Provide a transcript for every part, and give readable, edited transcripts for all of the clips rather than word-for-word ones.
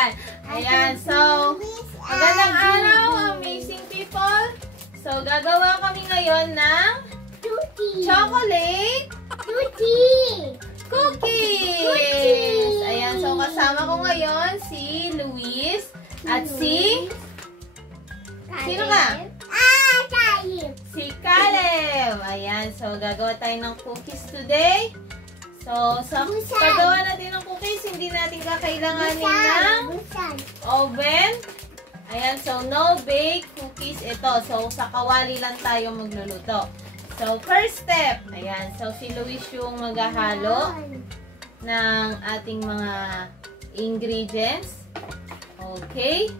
Ayan. Ayan. So, magandang araw, amazing people. So, gagawa kami ngayon ng chocolate cookies. Ayan. So, kasama ko ngayon si Luis at si... Sino ka? Si Caleb. Ayan. So, gagawa tayo ng cookies today. So, sa paggawa natin ng cookies, hindi natin kakailanganin ng oven. Ayan. So, no bake cookies ito. So, sa kawali lang tayo magluluto. So, first step. Ayan. So, si Luis yung maghahalo ng ating mga ingredients. Okay.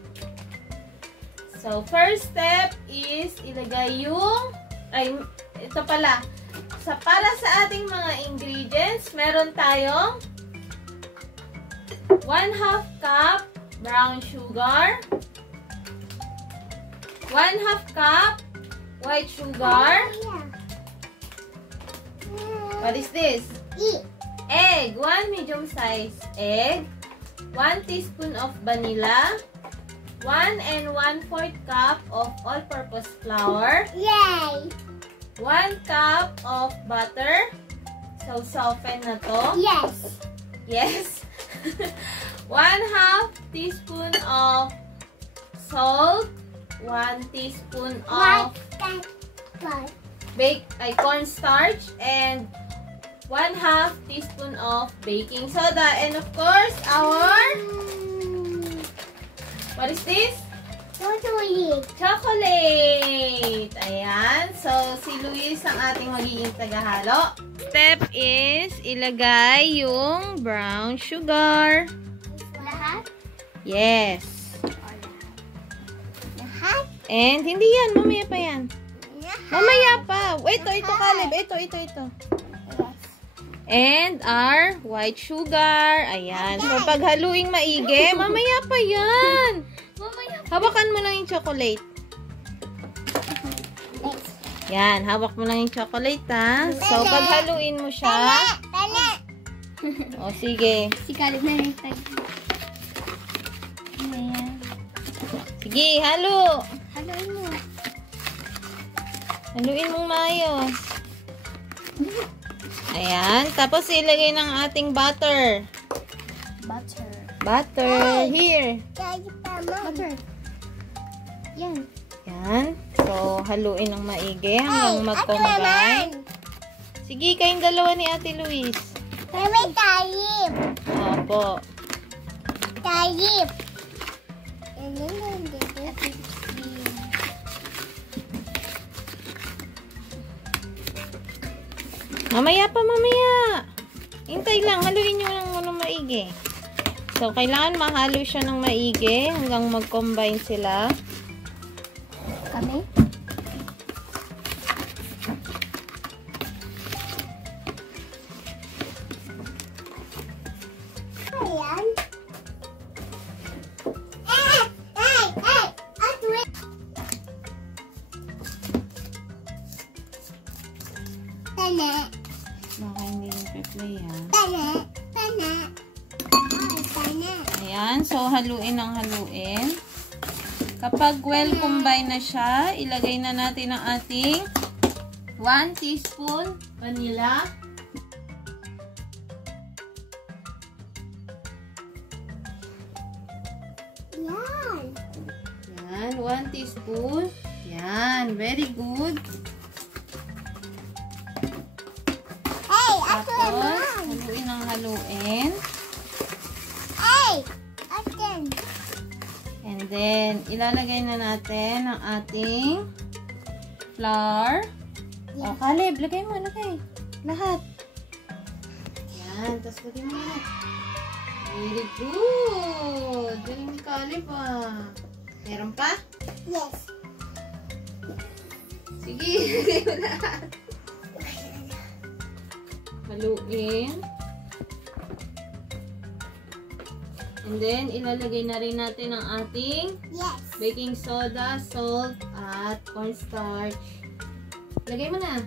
So, first step is ilagay yung, ito pala, para sa ating mga ingredients, meron tayong 1/2 cup brown sugar, 1/2 cup white sugar. What is this? Egg, 1 medium size egg, 1 teaspoon of vanilla, 1 1/4 cup of all-purpose flour. Yay! 1 cup of butter. So, soften na to. Yes. Yes. 1/2 teaspoon of salt. 1 teaspoon of cornstarch. And 1/2 teaspoon of baking soda. And of course, our... What is this? Chocolate! Ayan. So, si Luis ang ating magiging tagahalo. Step is, ilagay yung brown sugar. Lahat? Yes. Lahat? And, hindi yan. Mamaya pa yan. Mamaya pa. Ito, Caleb. Ito. Yes. And our white sugar. Ayan. So, paghaluing maigi, mamaya pa yan. Hawakan mo lang yung chocolate. Yan, hawak mo lang yung chocolate, ha? So, paghaluin mo siya. O, sige. Si Caleb na yung tag. Sige, halo. Haluin mo. Haluin mong maayos. Ayan. Tapos, ilagay ng ating butter. Butter. Here. Butter. Yan. Yan. So, haluin ng maigi hanggang mag-combine. Sige, kayong dalawa ni Ate Luis. May tayip. Opo. Tayip. Mamaya pa, mamaya. Hintay lang. Haluin nyo lang muna maigi. So, kailangan mahalo siya ng maigi hanggang mag-combine sila. Kami? Ayan. Tana. Baka hindi nag-play, ha? Tana. Ayan. So, haluin ng haluin. Kapag well combine na siya, ilagay na natin ang ating 1 teaspoon vanilla. Yan, 1 teaspoon. Yan, very good. Hey, Tapos, haluin ng haluin. Hey, akin. And then, ilalagay na natin ang ating flour. O, Caleb, lagay mo, lagay. Lahat. Yan, tapos lagay mo lahat. Very good. Galing ni Caleb, ah. Meron pa? Yes. Sige, lagay mo lahat. Haluin. And then, ilalagay na rin natin ang ating baking soda, salt, at cornstarch. Lagay mo na.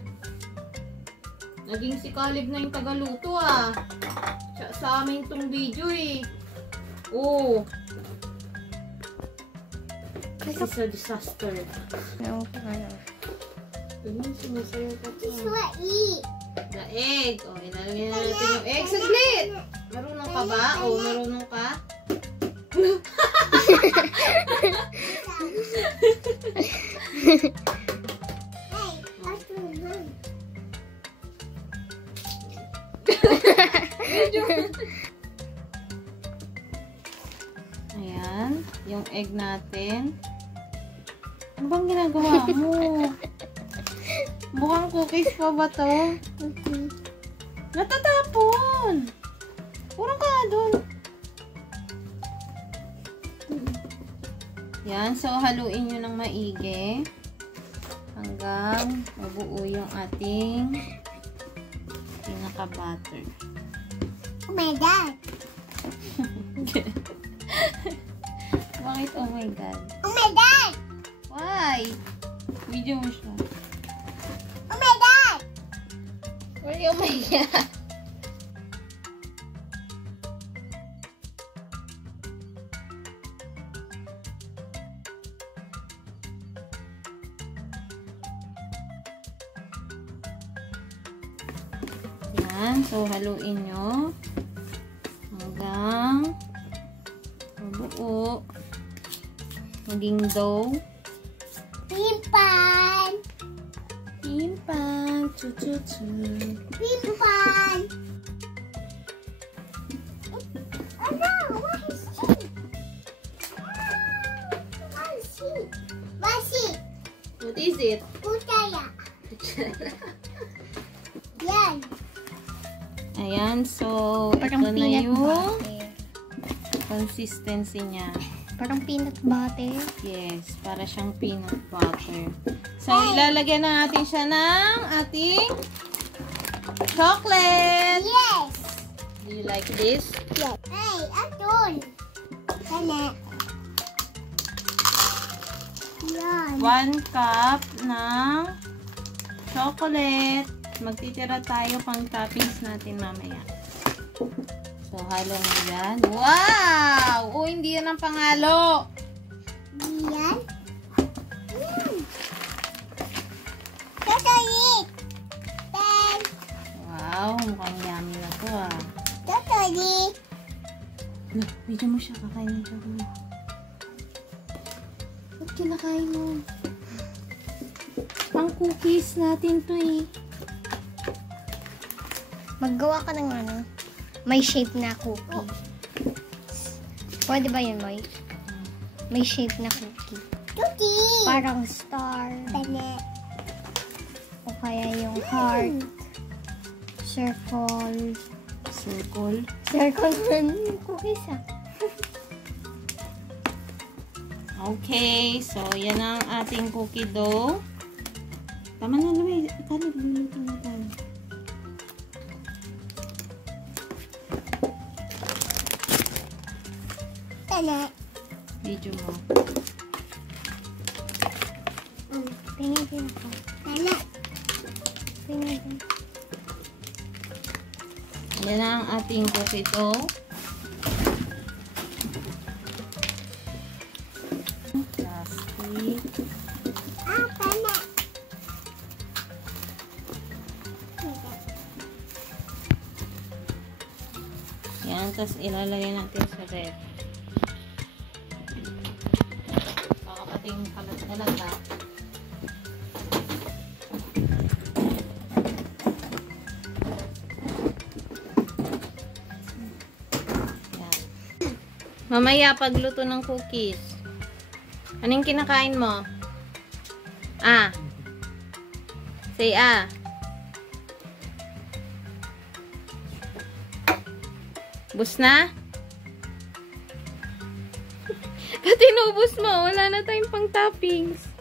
Naging si Caleb na yung tagaluto, ah. Sa amin tong video, eh. Oh. This is a disaster. Ano? Sumasayaw ka This pa. one eat. The egg. O, ilalagay na natin yung egg. Saglit! Marunong ka ba? O, marunong ka? Hey, what's going on? Ayan. Yung egg natin. Ano bang ginagawa mo? Mukhang cookies pa ba to? Natatapon! Puro ka doon. Yan. So, haluin nyo ng maigi. Hanggang mabuo yung ating pinaka-butter. Oh my God. Bakit? Oh my God. Oh my God. Why? Video mo siya. Oh my God. Why? Oh my God. Yan. So, haluin nyo hanggang mabuo. Maging dough. Pimpan. Pimpang. Chu-chu-chu. Pimpan. Oh no, what is she? What is she? What is she? What is it? Putaya. Yan. Ayan. So, Parang ito na peanut yung butter. consistency niya. Parang peanut butter. Yes, para siyang peanut butter. So, ilalagyan na natin siya ng ating chocolate. Yes. Do you like this? Yes. Hey, Aton. Kana. Yan. 1 cup ng chocolate. Magtitira tayo pang toppings natin mamaya. So, halo mo yan. Wow! Oh, hindi yan ang pangalo. Yan. Chocolate. Then, Wow, mukhang yummy na to ah. chocolate. Look, video mo siya. Kakain ng chocolate. Ba't kinakain mo? Pang cookies natin to eh. Maggawa ka ng ano, may shape na cookie. Pwede ba yun, Moy? May shape na cookie. Cookie. Parang star. Kana. O kaya yung heart. Circle. Circle. Circle man. Cookies ah. Okay, so yan ang ating cookie dough. Tama na naman. Ikala, luluto na tayo. Kana. Video mo. Tingin din ako. Kana. Tingin din. Yan ang ating cookie dough. Plastic. Kana. Yan, tapos ilalagay natin sa ref. Kakapating kalat-kalat ha. Yan. Mamaya pagluto ng cookies. Anong kinakain mo? Ah. Say ah. Bus na? Ba't inubos mo? Wala na tayong pang toppings.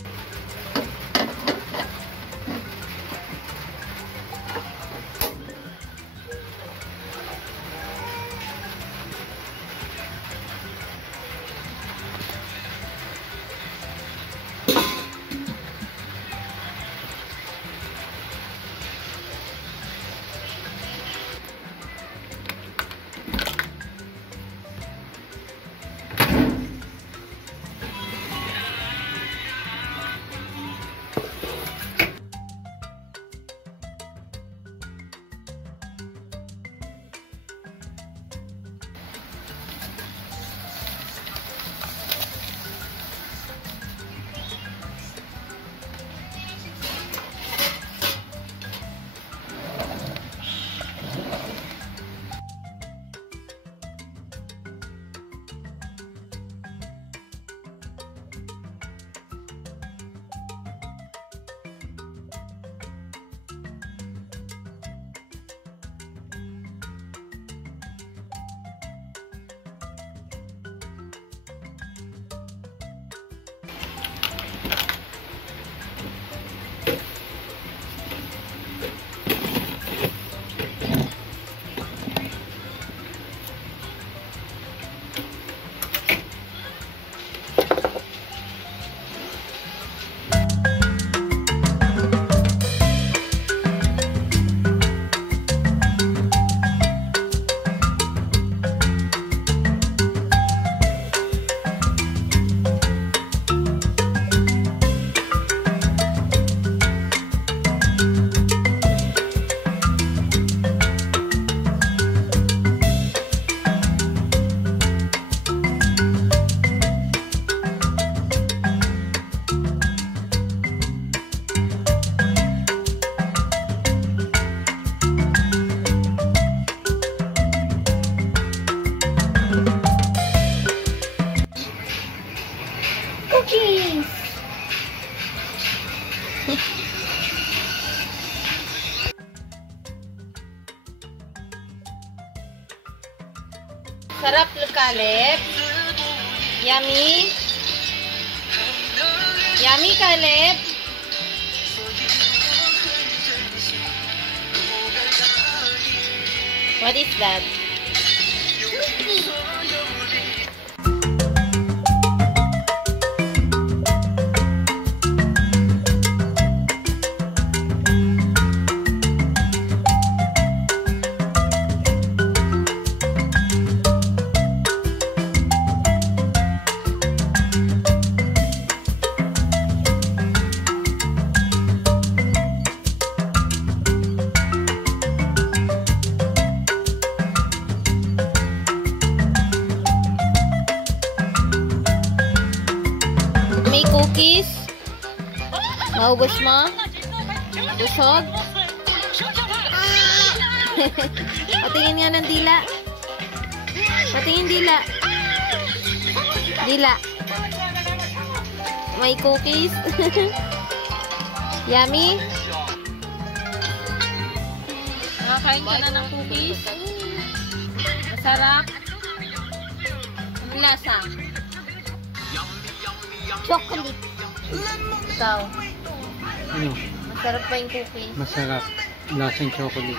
Caleb? Yummy? Yummy, Caleb? What is that? May cookies? Maubos mo? Busog? Patingin nga ng dila. Patingin dila. Dila. May cookies? Yummy? Nakakain ka na ng cookies? Masarap? Ang lasa? Chocolate. Ikaw? Ano? Masarap pa yung cookies? Masarap. Lasang chocolate.